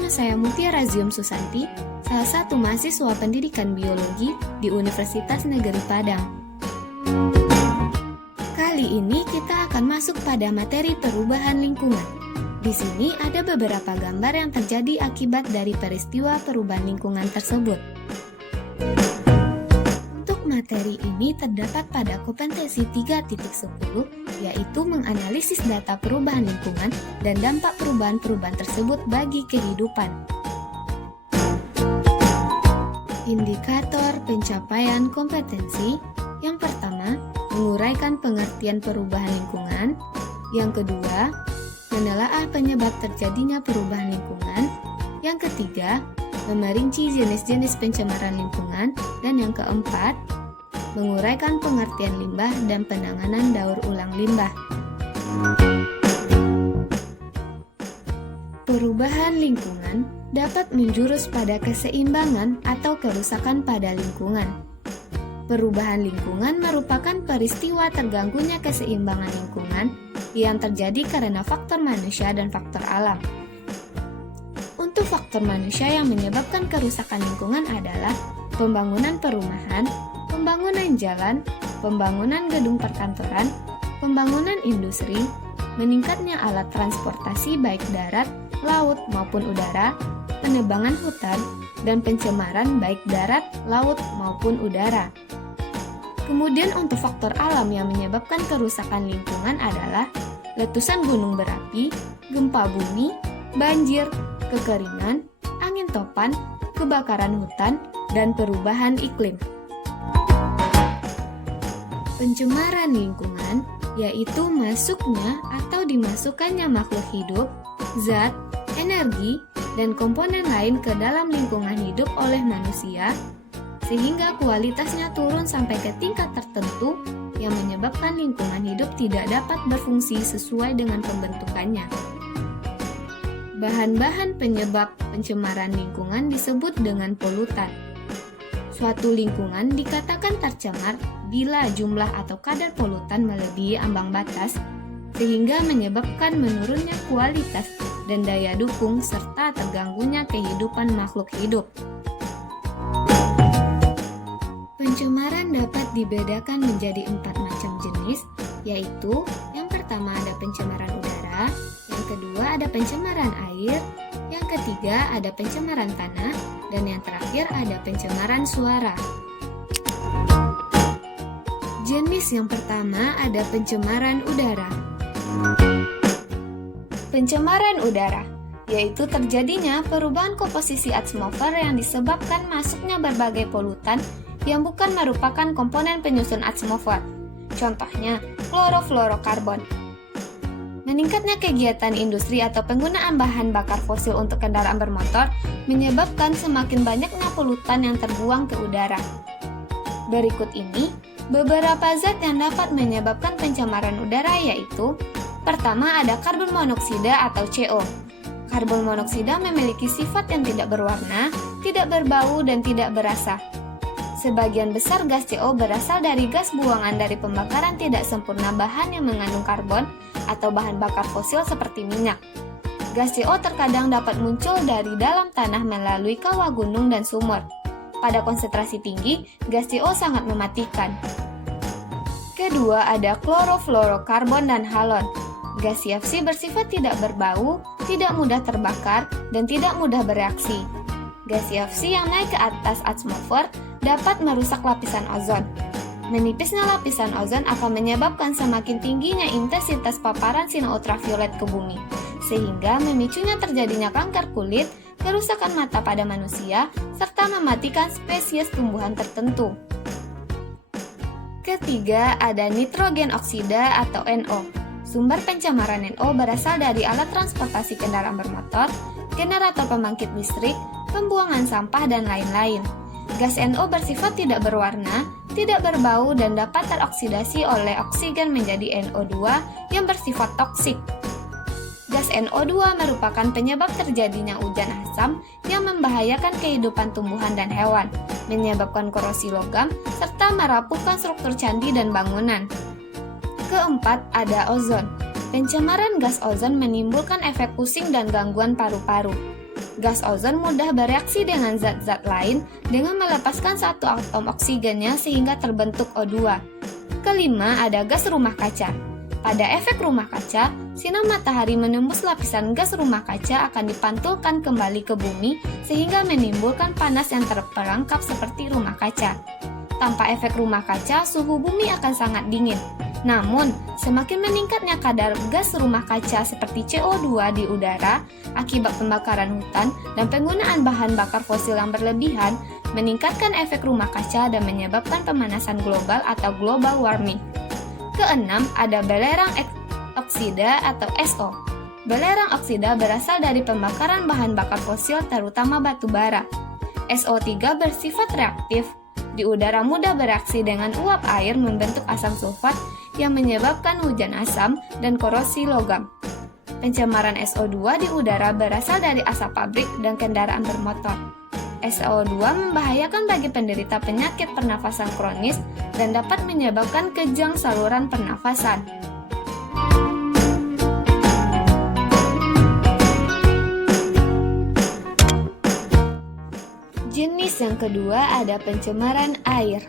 Nama saya Mutiara Zium Susanti, salah satu mahasiswa pendidikan biologi di Universitas Negeri Padang. Kali ini kita akan masuk pada materi perubahan lingkungan. Di sini ada beberapa gambar yang terjadi akibat dari peristiwa perubahan lingkungan tersebut. Untuk materi ini terdapat pada kompetensi 3.10, yaitu menganalisis data perubahan lingkungan dan dampak perubahan-perubahan tersebut bagi kehidupan. Indikator pencapaian kompetensi. Yang pertama, menguraikan pengertian perubahan lingkungan. Yang kedua, menelaah penyebab terjadinya perubahan lingkungan. Yang ketiga, memerinci jenis-jenis pencemaran lingkungan. Dan yang keempat, menguraikan pengertian limbah dan penanganan daur ulang limbah. Perubahan lingkungan dapat menjurus pada keseimbangan atau kerusakan pada lingkungan. Perubahan lingkungan merupakan peristiwa terganggunya keseimbangan lingkungan yang terjadi karena faktor manusia dan faktor alam. Untuk faktor manusia yang menyebabkan kerusakan lingkungan adalah pembangunan perumahan, pembangunan jalan, pembangunan gedung perkantoran, pembangunan industri, meningkatnya alat transportasi baik darat, laut maupun udara, penebangan hutan, dan pencemaran baik darat, laut maupun udara. Kemudian untuk faktor alam yang menyebabkan kerusakan lingkungan adalah letusan gunung berapi, gempa bumi, banjir, kekeringan, angin topan, kebakaran hutan, dan perubahan iklim. Pencemaran lingkungan yaitu masuknya atau dimasukkannya makhluk hidup, zat, energi, dan komponen lain ke dalam lingkungan hidup oleh manusia, sehingga kualitasnya turun sampai ke tingkat tertentu yang menyebabkan lingkungan hidup tidak dapat berfungsi sesuai dengan pembentukannya. Bahan-bahan penyebab pencemaran lingkungan disebut dengan polutan. Suatu lingkungan dikatakan tercemar bila jumlah atau kadar polutan melebihi ambang batas, sehingga menyebabkan menurunnya kualitas dan daya dukung serta terganggunya kehidupan makhluk hidup. Pencemaran dapat dibedakan menjadi 4 macam jenis, yaitu yang pertama ada pencemaran udara, yang kedua ada pencemaran air, yang ketiga ada pencemaran tanah, dan yang terakhir ada pencemaran suara. Jenis yang pertama ada pencemaran udara. Pencemaran udara yaitu terjadinya perubahan komposisi atmosfer yang disebabkan masuknya berbagai polutan yang bukan merupakan komponen penyusun atmosfer. Contohnya, klorofluorokarbon. Meningkatnya kegiatan industri atau penggunaan bahan bakar fosil untuk kendaraan bermotor menyebabkan semakin banyaknya polutan yang terbuang ke udara. Berikut ini beberapa zat yang dapat menyebabkan pencemaran udara yaitu: pertama ada karbon monoksida atau CO. Karbon monoksida memiliki sifat yang tidak berwarna, tidak berbau, dan tidak berasa. Sebagian besar gas CO berasal dari gas buangan dari pembakaran tidak sempurna bahan yang mengandung karbon atau bahan bakar fosil seperti minyak. Gas CO terkadang dapat muncul dari dalam tanah melalui kawah gunung dan sumur. Pada konsentrasi tinggi, gas CO sangat mematikan. Kedua ada klorofluorokarbon dan halon. Gas CFC bersifat tidak berbau, tidak mudah terbakar, dan tidak mudah bereaksi. Gas CFC yang naik ke atas atmosfer dapat merusak lapisan ozon. Menipisnya lapisan ozon akan menyebabkan semakin tingginya intensitas paparan sinar ultraviolet ke bumi, sehingga memicunya terjadinya kanker kulit, kerusakan mata pada manusia, serta mematikan spesies tumbuhan tertentu. Ketiga, ada nitrogen oksida atau NO. Sumber pencemaran NO berasal dari alat transportasi kendaraan bermotor, generator pembangkit listrik, pembuangan sampah, dan lain-lain. Gas NO bersifat tidak berwarna, tidak berbau, dan dapat teroksidasi oleh oksigen menjadi NO2 yang bersifat toksik. Gas NO2 merupakan penyebab terjadinya hujan asam yang membahayakan kehidupan tumbuhan dan hewan, menyebabkan korosi logam, serta merapuhkan struktur candi dan bangunan. Keempat, ada ozon. Pencemaran gas ozon menimbulkan efek pusing dan gangguan paru-paru. Gas ozon mudah bereaksi dengan zat-zat lain dengan melepaskan satu atom oksigennya sehingga terbentuk O2. Kelima, ada gas rumah kaca. Pada efek rumah kaca, sinar matahari menembus lapisan gas rumah kaca akan dipantulkan kembali ke bumi sehingga menimbulkan panas yang terperangkap seperti rumah kaca. Tanpa efek rumah kaca, suhu bumi akan sangat dingin. Namun, semakin meningkatnya kadar gas rumah kaca seperti CO2 di udara akibat pembakaran hutan dan penggunaan bahan bakar fosil yang berlebihan, meningkatkan efek rumah kaca dan menyebabkan pemanasan global atau global warming. Keenam, ada belerang oksida atau SO. Belerang oksida berasal dari pembakaran bahan bakar fosil terutama batu bara. SO3 bersifat reaktif. Di udara mudah bereaksi dengan uap air membentuk asam sulfat yang menyebabkan hujan asam dan korosi logam. Pencemaran SO2 di udara berasal dari asap pabrik dan kendaraan bermotor. SO2 membahayakan bagi penderita penyakit pernafasan kronis dan dapat menyebabkan kejang saluran pernafasan. Jenis yang kedua ada pencemaran air.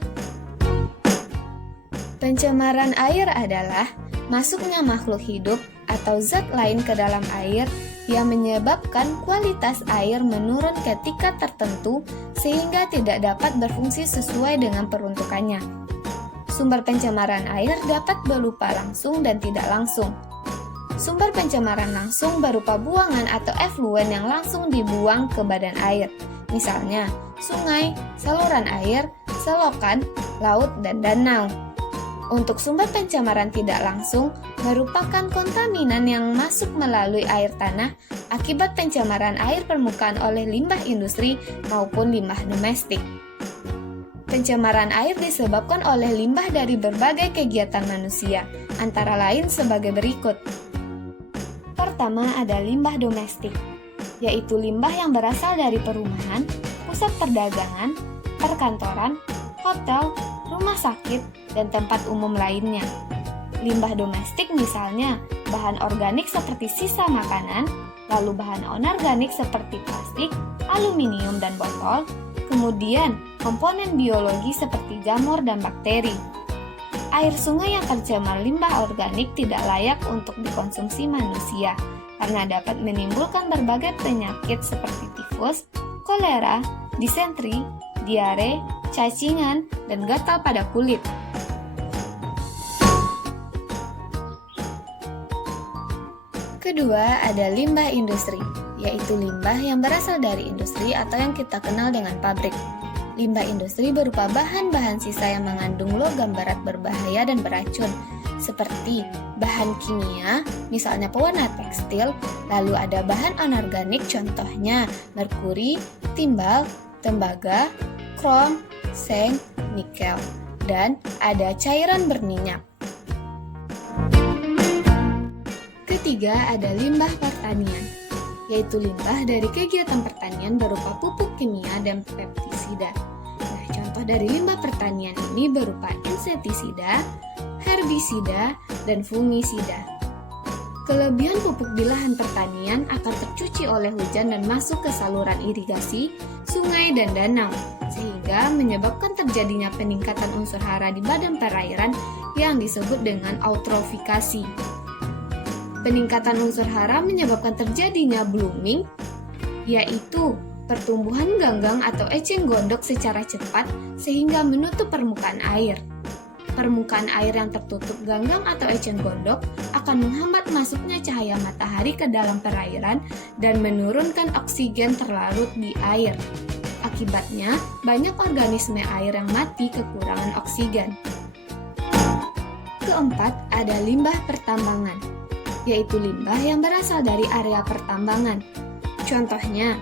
Pencemaran air adalah masuknya makhluk hidup atau zat lain ke dalam air yang menyebabkan kualitas air menurun ke tingkat tertentu sehingga tidak dapat berfungsi sesuai dengan peruntukannya. Sumber pencemaran air dapat berupa langsung dan tidak langsung. Sumber pencemaran langsung berupa buangan atau efluen yang langsung dibuang ke badan air. Misalnya, sungai, saluran air, selokan, laut, dan danau. Untuk sumber pencemaran tidak langsung, merupakan kontaminan yang masuk melalui air tanah akibat pencemaran air permukaan oleh limbah industri maupun limbah domestik. Pencemaran air disebabkan oleh limbah dari berbagai kegiatan manusia, antara lain sebagai berikut. Pertama ada limbah domestik, yaitu limbah yang berasal dari perumahan, pusat perdagangan, perkantoran, hotel, rumah sakit, dan tempat umum lainnya. Limbah domestik misalnya bahan organik seperti sisa makanan, lalu bahan anorganik seperti plastik, aluminium, dan botol, kemudian komponen biologi seperti jamur dan bakteri. Air sungai yang tercemar limbah organik tidak layak untuk dikonsumsi manusia, karena dapat menimbulkan berbagai penyakit seperti tifus, kolera, disentri, diare, cacingan, dan gatal pada kulit. Kedua, ada limbah industri, yaitu limbah yang berasal dari industri atau yang kita kenal dengan pabrik. Limbah industri berupa bahan-bahan sisa yang mengandung logam berat berbahaya dan beracun, seperti bahan kimia, misalnya pewarna tekstil, lalu ada bahan anorganik contohnya merkuri, timbal, tembaga, krom, seng, nikel, dan ada cairan berminyak. Ketiga, ada limbah pertanian, yaitu limbah dari kegiatan pertanian berupa pupuk kimia dan pestisida. Nah, contoh dari limbah pertanian ini berupa insektisida, herbisida, dan fungisida. Kelebihan pupuk di lahan pertanian akan tercuci oleh hujan dan masuk ke saluran irigasi, sungai, dan danau, sehingga menyebabkan terjadinya peningkatan unsur hara di badan perairan yang disebut dengan eutrofikasi. Peningkatan unsur hara menyebabkan terjadinya blooming, yaitu pertumbuhan ganggang atau eceng gondok secara cepat sehingga menutup permukaan air. Permukaan air yang tertutup ganggang atau eceng gondok akan menghambat masuknya cahaya matahari ke dalam perairan dan menurunkan oksigen terlarut di air. Akibatnya, banyak organisme air yang mati kekurangan oksigen. Keempat, ada limbah pertambangan, yaitu limbah yang berasal dari area pertambangan. Contohnya,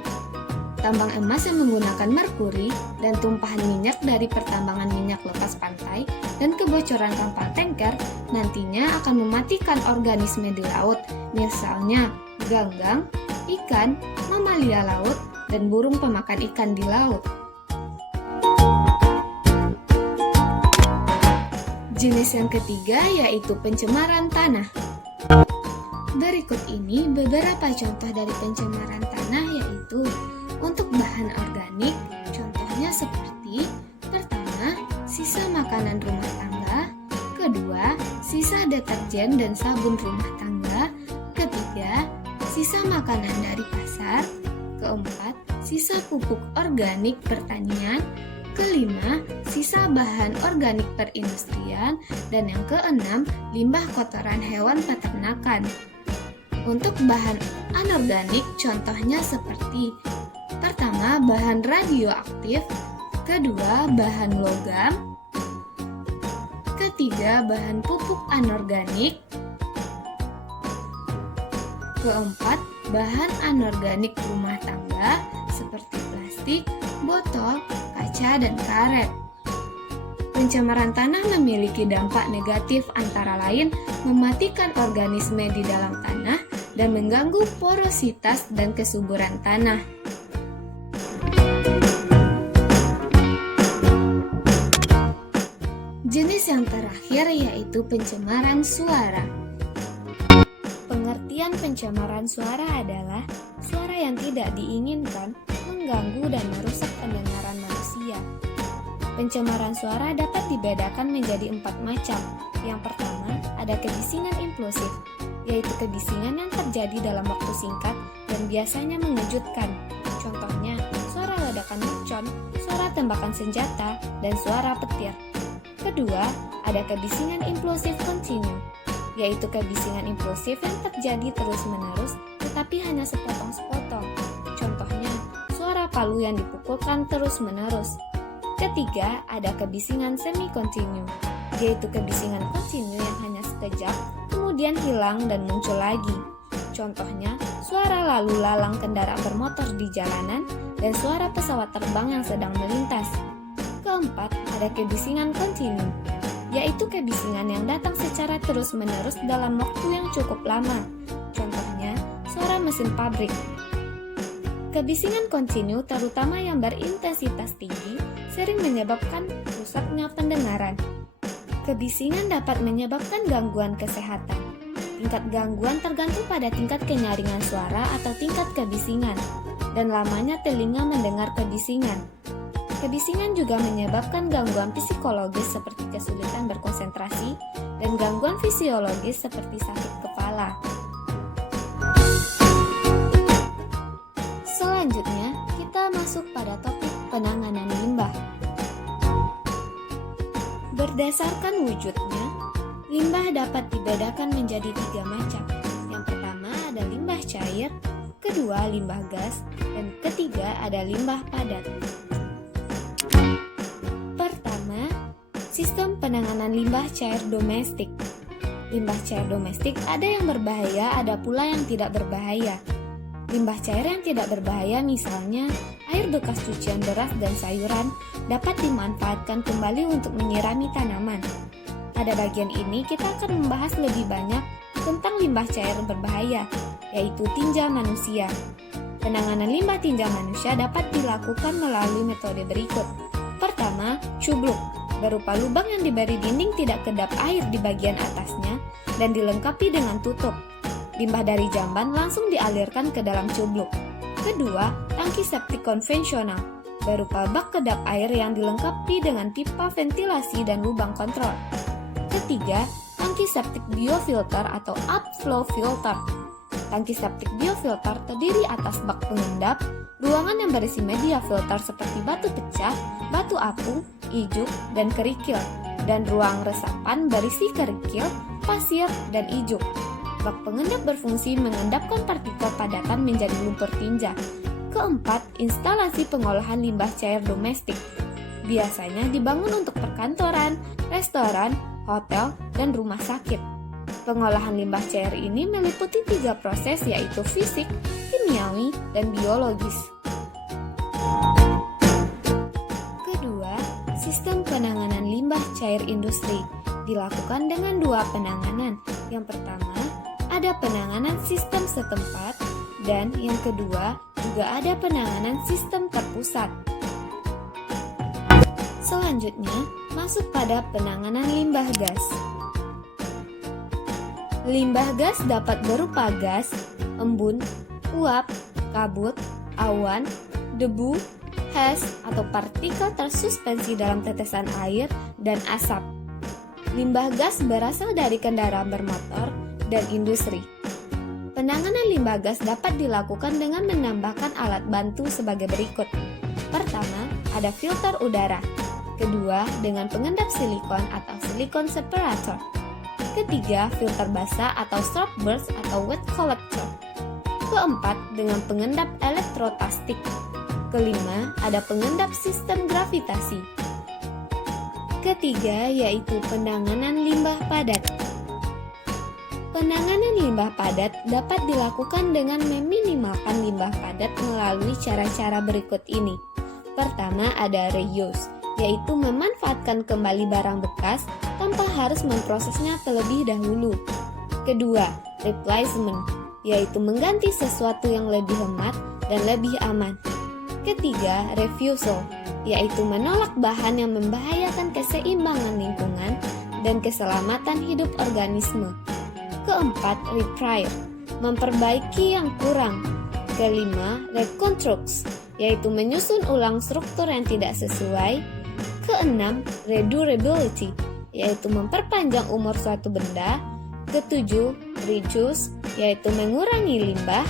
tambang emas yang menggunakan merkuri dan tumpahan minyak dari pertambangan minyak lepas pantai dan kebocoran kapal tanker nantinya akan mematikan organisme di laut, misalnya ganggang, ikan, mamalia laut, dan burung pemakan ikan di laut. Jenis yang ketiga yaitu pencemaran tanah. Berikut ini beberapa contoh dari pencemaran tanah, yaitu Untuk bahan organik, contohnya seperti pertama, sisa makanan rumah tangga, kedua, sisa deterjen dan sabun rumah tangga, ketiga, sisa makanan dari pasar, keempat, sisa pupuk organik pertanian, kelima, sisa bahan organik perindustrian, dan yang keenam, limbah kotoran hewan peternakan. Untuk bahan anorganik, contohnya seperti pertama, bahan radioaktif, kedua, bahan logam, ketiga, bahan pupuk anorganik, keempat, bahan anorganik rumah tangga seperti plastik, botol, kaca, dan karet. Pencemaran tanah memiliki dampak negatif antara lain mematikan organisme di dalam tanah dan mengganggu porositas dan kesuburan tanah. Jenis yang terakhir yaitu pencemaran suara. Pengertian pencemaran suara adalah suara yang tidak diinginkan, mengganggu dan merusak pendengaran manusia. Pencemaran suara dapat dibedakan menjadi 4 macam. Yang pertama, ada kebisingan impulsif, yaitu kebisingan yang terjadi dalam waktu singkat dan biasanya mengejutkan. Contohnya, suara ledakan mercon, suara tembakan senjata, dan suara petir. Kedua, ada kebisingan impulsif kontinu, yaitu kebisingan impulsif yang terjadi terus-menerus tetapi hanya sepotong-sepotong. Contohnya, suara palu yang dipukulkan terus-menerus. Ketiga, ada kebisingan semi-kontinu, yaitu kebisingan kontinu yang hanya sekejap, kemudian hilang dan muncul lagi. Contohnya, suara lalu lalang kendaraan bermotor di jalanan dan suara pesawat terbang yang sedang melintas. Keempat, ada kebisingan kontinu, yaitu kebisingan yang datang secara terus-menerus dalam waktu yang cukup lama. Contohnya, suara mesin pabrik. Kebisingan kontinu, terutama yang berintensitas tinggi, sering menyebabkan rusaknya pendengaran. Kebisingan dapat menyebabkan gangguan kesehatan. Tingkat gangguan tergantung pada tingkat kenyaringan suara atau tingkat kebisingan, dan lamanya telinga mendengar kebisingan. Kebisingan juga menyebabkan gangguan psikologis seperti kesulitan berkonsentrasi dan gangguan fisiologis seperti sakit kepala. Selanjutnya, kita masuk pada topik penanganan limbah. Berdasarkan wujudnya, limbah dapat dibedakan menjadi 3 macam. Yang pertama ada limbah cair, kedua limbah gas, dan ketiga ada limbah padat. Pertama, sistem penanganan limbah cair domestik. Limbah cair domestik ada yang berbahaya, ada pula yang tidak berbahaya. Limbah cair yang tidak berbahaya misalnya air bekas cucian beras dan sayuran dapat dimanfaatkan kembali untuk menyirami tanaman. Pada bagian ini kita akan membahas lebih banyak tentang limbah cair berbahaya, yaitu tinja manusia. Penanganan limbah tinja manusia dapat dilakukan melalui metode berikut. Pertama, cubluk, berupa lubang yang diberi dinding tidak kedap air di bagian atasnya dan dilengkapi dengan tutup. Limbah dari jamban langsung dialirkan ke dalam cubluk. Kedua, tangki septik konvensional, berupa bak kedap air yang dilengkapi dengan pipa ventilasi dan lubang kontrol. Ketiga, tangki septik biofilter atau upflow filter. Tangki septik biofilter terdiri atas bak pengendap, ruangan yang berisi media filter seperti batu pecah, batu apung, ijuk, dan kerikil, dan ruang resapan berisi kerikil, pasir, dan ijuk. Bak pengendap berfungsi mengendapkan partikel padatan menjadi lumpur tinja. Keempat, instalasi pengolahan limbah cair domestik. Biasanya dibangun untuk perkantoran, restoran, hotel, dan rumah sakit. Pengolahan limbah cair ini meliputi 3 proses yaitu fisik, kimiawi, dan biologis. Kedua, sistem penanganan limbah cair industri dilakukan dengan 2 penanganan. Yang pertama, ada penanganan sistem setempat, dan yang kedua juga ada penanganan sistem terpusat. Selanjutnya, masuk pada penanganan limbah gas. Limbah gas dapat berupa gas, embun, uap, kabut, awan, debu, hash atau partikel tersuspensi dalam tetesan air, dan asap. Limbah gas berasal dari kendaraan bermotor dan industri. Penanganan limbah gas dapat dilakukan dengan menambahkan alat bantu sebagai berikut. Pertama, ada filter udara. Kedua, dengan pengendap silikon atau silikon separator. Ketiga, filter basah atau soft burst atau wet collector. Keempat, dengan pengendap elektrotastik. Kelima, ada pengendap sistem gravitasi. Ketiga, yaitu penanganan limbah padat. Penanganan limbah padat dapat dilakukan dengan meminimalkan limbah padat melalui cara-cara berikut ini. Pertama, ada reuse, yaitu memanfaatkan kembali barang bekas tanpa harus memprosesnya terlebih dahulu. Kedua, replacement, yaitu mengganti sesuatu yang lebih hemat dan lebih aman. Ketiga, refusal, yaitu menolak bahan yang membahayakan keseimbangan lingkungan dan keselamatan hidup organisme. Keempat, repair, memperbaiki yang kurang. Kelima, reconstruct, yaitu menyusun ulang struktur yang tidak sesuai. Keenam, redurability, yaitu memperpanjang umur suatu benda. Ketujuh, reduce, yaitu mengurangi limbah.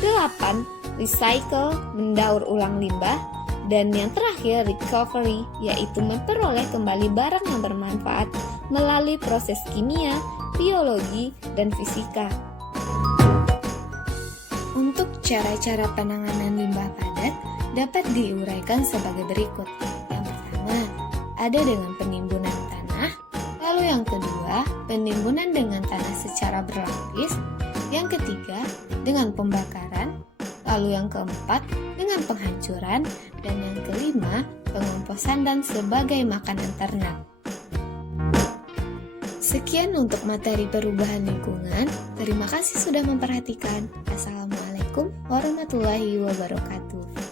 Delapan, recycle, mendaur ulang limbah. Dan yang terakhir, recovery, yaitu memperoleh kembali barang yang bermanfaat melalui proses kimia, biologi, dan fisika. Untuk cara-cara penanganan limbah padat dapat diuraikan sebagai berikut. Yang pertama, ada dengan penimbunan tanah. Lalu yang kedua, penimbunan dengan tanah secara berlapis. Yang ketiga, dengan pembakaran. Lalu yang keempat, dengan penghancuran. Dan yang kelima, pengomposan dan sebagai makanan ternak. Sekian untuk materi perubahan lingkungan. Terima kasih sudah memperhatikan. Assalamualaikum warahmatullahi wabarakatuh.